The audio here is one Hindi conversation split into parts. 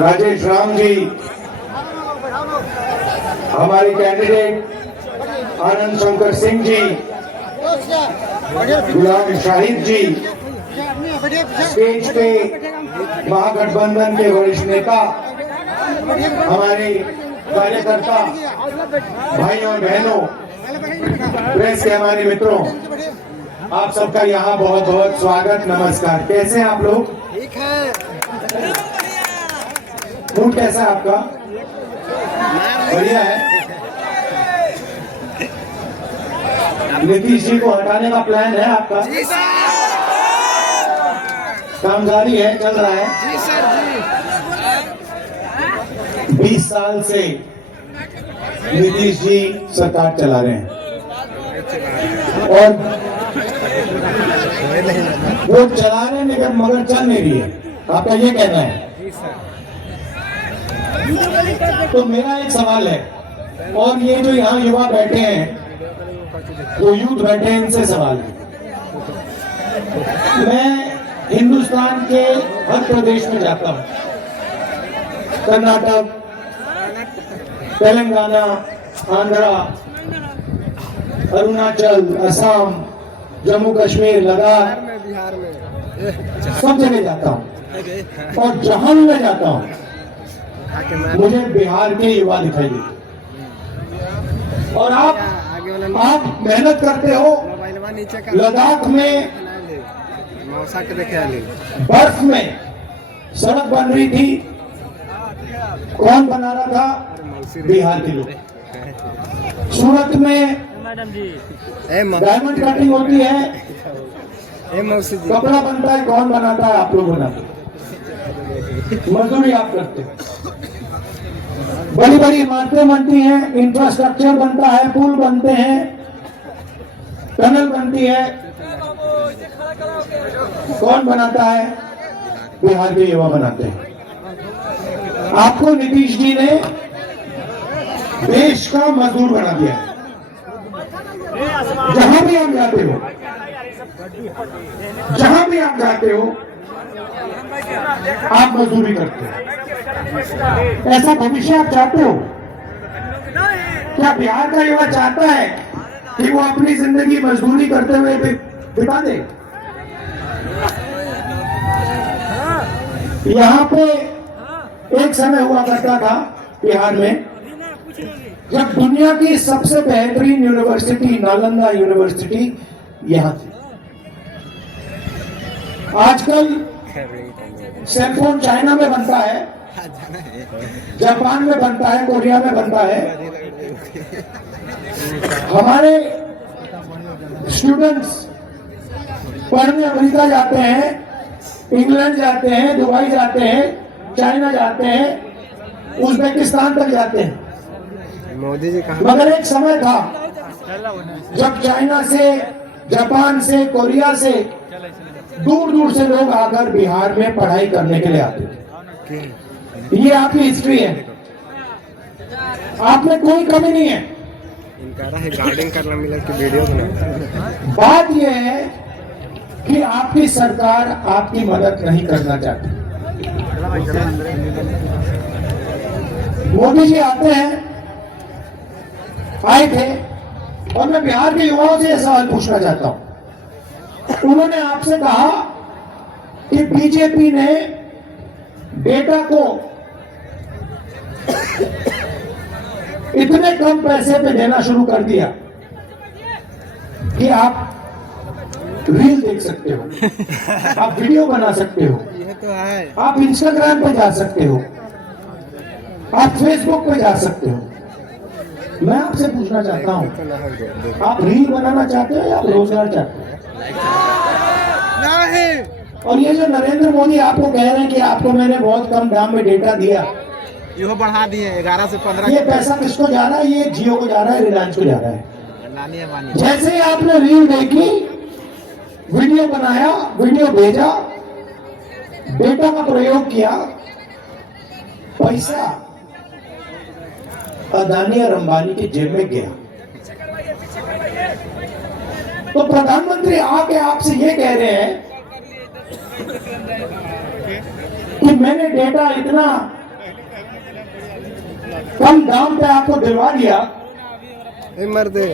राजेश राम जी, हमारे कैंडिडेट आनंद शंकर सिंह जी, गुलाम शाहिद जी, स्टेज पे महागठबंधन के वरिष्ठ नेता, हमारे कार्यकर्ता भाई और बहनों, प्रेस के हमारे मित्रों, आप सबका यहाँ बहुत बहुत स्वागत, नमस्कार। कैसे हैं आप लोग? ठीक है। मूड कैसा है आपका? बढ़िया है। नीतीश जी को हटाने का प्लान है आपका? काम जारी है, चल रहा है। जी सर जी। 20 साल से नीतीश जी सरकार चला रहे हैं और वो चला रहे हैं मगर चल नहीं रही है। आपका ये कहना है? तो मेरा एक सवाल है, और ये जो यहाँ युवा बैठे हैं, वो यूथ बैठे हैं, इनसे सवाल है। मैं हिंदुस्तान के हर प्रदेश में जाता हूँ, कर्नाटक, तेलंगाना, आंध्रा, अरुणाचल, असम, जम्मू कश्मीर, लद्दाख, बिहार में सब जगह जाता हूँ और जहां भी मैं जाता हूँ मुझे बिहार के युवा दिखाई देते। और आप मेहनत करते हो। लद्दाख में बर्फ में सड़क बन रही थी, कौन बना रहा था? बिहार के लोग। सूरत में डायमंड कटिंग होती है, कपड़ा बनता है, कौन बनाता है? आप लोग बनाते, मजदूरी आप करते। बड़ी बड़ी इमारतें बनती हैं, इंफ्रास्ट्रक्चर बनता है, पुल बनते हैं, टनल बनती है, कौन बनाता है? बिहार के युवा बनाते हैं। आपको नीतीश जी ने देश का मजदूर बना दिया। जहां भी आप जाते हो, जहां भी आप जाते हो, आप मजदूरी करते हो। ऐसा भविष्य आप चाहते हो? क्या बिहार का युवा चाहता है कि वो अपनी जिंदगी मजदूरी करते हुए बिता दे? यहाँ पे एक समय हुआ करता था बिहार में, जब दुनिया की सबसे बेहतरीन यूनिवर्सिटी नालंदा यूनिवर्सिटी यहां थी। आजकल सेलफोन चाइना में बनता है, जापान में बनता है, कोरिया में बनता है। हमारे स्टूडेंट्स पढ़ने अमेरिका जाते हैं, इंग्लैंड जाते हैं, दुबई जाते हैं, चाइना जाते हैं, उज्बेकिस्तान तक जाते हैं। मोदी जी कहा। मगर एक समय था जब चाइना से, जापान से, कोरिया से दूर दूर से लोग आकर बिहार में पढ़ाई करने के लिए आते थे। ये आपकी हिस्ट्री है, आप में कोई कमी नहीं है। गार्डनिंग करना मिला कि वीडियो बना। बात यह है कि आपकी सरकार आपकी मदद नहीं करना चाहती। मोदी जी आते हैं, आए थे, और मैं बिहार के युवाओं से यह सवाल पूछना चाहता हूं। उन्होंने आपसे कहा कि बीजेपी ने डेटा को इतने कम पैसे पे देना शुरू कर दिया कि आप रील देख सकते हो, आप वीडियो बना सकते हो, ये तो है। आप इंस्टाग्राम पे जा सकते हो, आप फेसबुक पे जा सकते हो। मैं आपसे पूछना चाहता हूं, आप रील बनाना चाहते हो या आप रोजगार चाहते हो? नहीं। और ये जो नरेंद्र मोदी आपको कह रहे हैं कि आपको मैंने बहुत कम दाम में डेटा दिया, ये बढ़ा दिए 11 से 15। ये पैसा किसको जा रहा है? ये जियो को जा रहा है, रिलायंस को जा रहा है। नानी है मानी। जैसे ही आपने रील देखी, वीडियो बनाया, वीडियो भेजा, डेटा का प्रयोग किया, पैसा अदानी और अंबानी की जेब में गया। तो प्रधानमंत्री आके आपसे ये कह रहे हैं मैंने डेटा इतना कम दाम पे आपको दिलवा दिया, मर्दे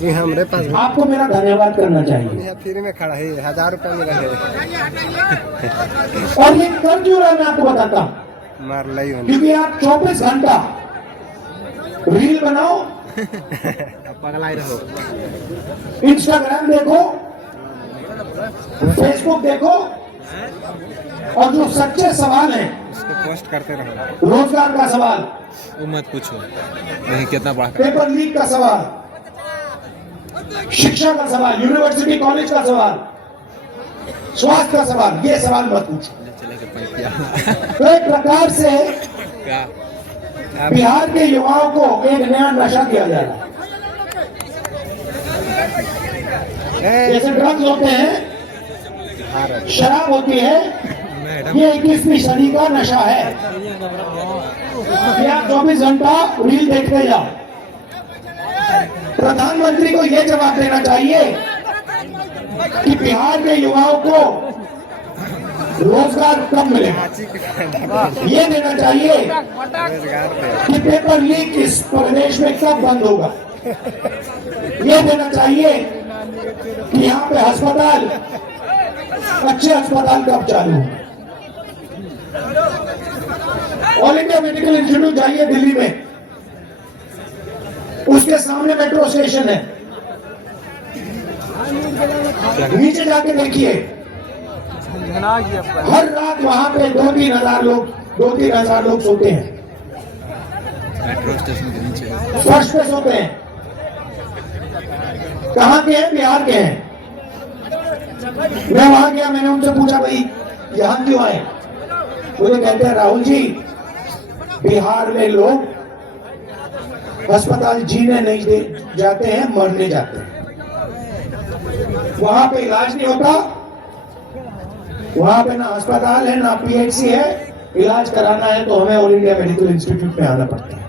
ये हमारे पास आपको मेरा धन्यवाद करना चाहिए। यहाँ फ्री में खड़ा है, 1000 रुपया मिला है। और ये कर क्यों रहा है मैं आपको बताता हूँ, मार लाई क्योंकि आप 24 घंटा रील बनाओ, पगला रहो, इंस्टाग्राम देखो, फेसबुक देखो, और जो सच्चे सवाल हैं उसको पोस्ट करते रहो। रोजगार का सवाल, वो मत पूछो नहीं कितना बड़ा पेपर लीक का सवाल, शिक्षा का सवाल, यूनिवर्सिटी कॉलेज का सवाल, स्वास्थ्य का सवाल, ये सवाल मत पूछो। तो एक प्रकार से क्या बिहार के युवाओं को एक नया नशा किया जा रहा है। जैसे ड्रग्स होते हैं, शराब होती है, ये 21वीं सदी का नशा है। कि आप 24 घंटा रील देखते जाओ। प्रधानमंत्री को यह जवाब देना चाहिए कि बिहार के युवाओं को रोजगार कब मिलेगा। ये देना चाहिए कि पेपर लीक इस प्रदेश में कब बंद होगा। ये देना चाहिए कि यहाँ पे अस्पताल, अच्छे अस्पताल कब चालू होंगे। ऑल इंडिया मेडिकल इंस्टीट्यूट जाइए दिल्ली में, उसके सामने मेट्रो स्टेशन है, नीचे जाके देखिए, हर रात वहां पे 2-3 हजार लोग सोते हैं, मेट्रो स्टेशन के नीचे फर्श पे सोते हैं। कहाँ के हैं? बिहार के हैं। मैं वहां गया, मैंने उनसे पूछा भाई यहां क्यों आए। मुझे कहते हैं राहुल जी, बिहार में लोग अस्पताल जीने नहीं जाते हैं, मरने जाते हैं। वहां पे इलाज नहीं होता, वहां पे ना अस्पताल है ना पीएचसी है। इलाज कराना है तो हमें ऑल इंडिया मेडिकल इंस्टीट्यूट में आना पड़ता है।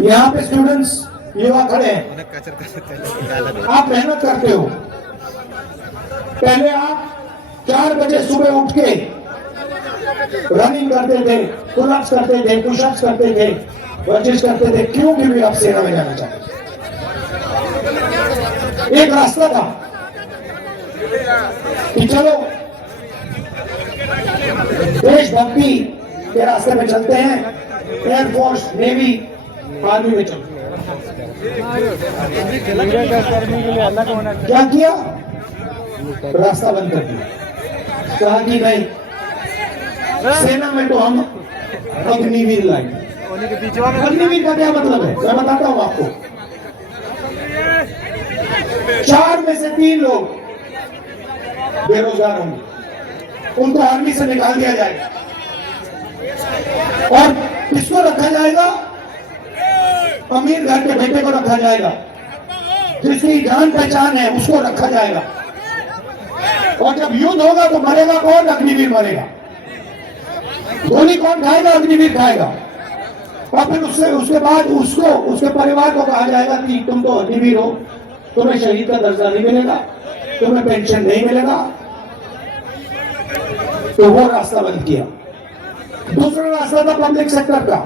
यहाँ पे स्टूडेंट्स, युवा खड़े हैं, आप मेहनत करते हो। पहले आप 4 बजे सुबह उठ के रनिंग करते थे, पुलअप्स करते थे, पुशअप्स करते थे, वर्जिश करते थे। क्यों? क्योंकि आप सेना में जाना चाहते। एक रास्ता था कि चलो देशभक्ति के रास्ते में चलते हैं, एयरफोर्स, नेवी, आर्मी में चलते हैं। क्या किया? रास्ता बंद कर दिया। कहा कि नहीं, सेना में तो हम अग्निवीर लाएंगे। अग्निवीर का क्या मतलब है मैं बताता हूं आपको। 4 में से 3 लोग बेरोजगार होंगे, उनको आर्मी से निकाल दिया जाएगा। और किसको रखा जाएगा? अमीर घर के बेटे को रखा जाएगा, जिसकी जान पहचान है उसको रखा जाएगा। और जब युद्ध होगा तो मरेगा कौन? अग्निवीर मरेगा। गोली कौन खाएगा? अग्निवीर खाएगा। और फिर उसके बाद उसके परिवार को कहा जाएगा कि तुम तो अग्निवीर हो, तुम्हें शहीद का दर्जा नहीं मिलेगा, तुम्हें पेंशन नहीं मिलेगा। तो वो रास्ता बंद किया। दूसरा रास्ता था पब्लिक सेक्टर का,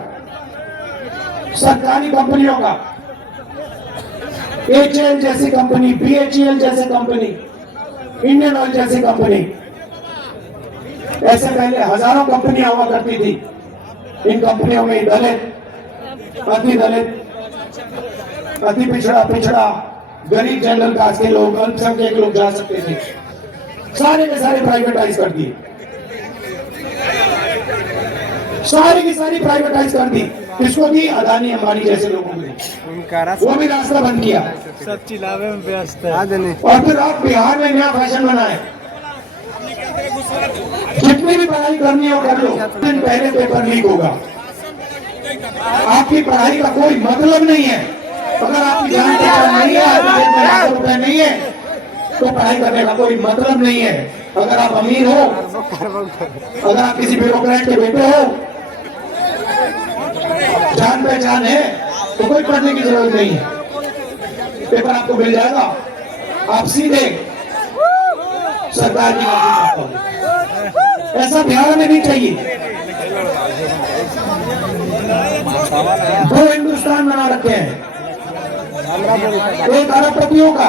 सरकारी कंपनियों का। HAL जैसी कंपनी, BHEL जैसी कंपनी, इंडियन ऑयल जैसी कंपनी, ऐसे पहले हजारों कंपनियां हुआ करती थी। इन कंपनियों में दलित, अति पिछड़ा, गरीब, जनरल कास्ट के लोग, अल्पसंख्यक लोग जा सकते थे। सारे के सारे प्राइवेटाइज कर दिए, सारी की सारी प्राइवेटाइज कर दी। किसको दी? अदानी, अंबानी जैसे लोगों को। वो भी रास्ता बंद किया। सब चिल्लावे में व्यस्त है। और फिर आप बिहार में नया फैशन बनाए, जितनी भी पढ़ाई करनी हो कर लो, दिन पहले पेपर लीक होगा। आपकी पढ़ाई का कोई मतलब नहीं है। अगर आपकी जान पहचान नहीं है, आपके जेब में लाखों रुपए नहीं है, तो पढ़ाई करने का कोई मतलब नहीं है। अगर आप अमीर हो, अगर आप किसी ब्यूरोक्रेट के बेटे हो, जान पहचान है, तो कोई पढ़ने की जरूरत नहीं है। पेपर आपको मिल जाएगा, आप सीधे सरकार की नौकरी पाओगे। ऐसा ध्यान में नहीं चाहिए। दो हिंदुस्तान बना रखे हैं, एक अरबपतियों का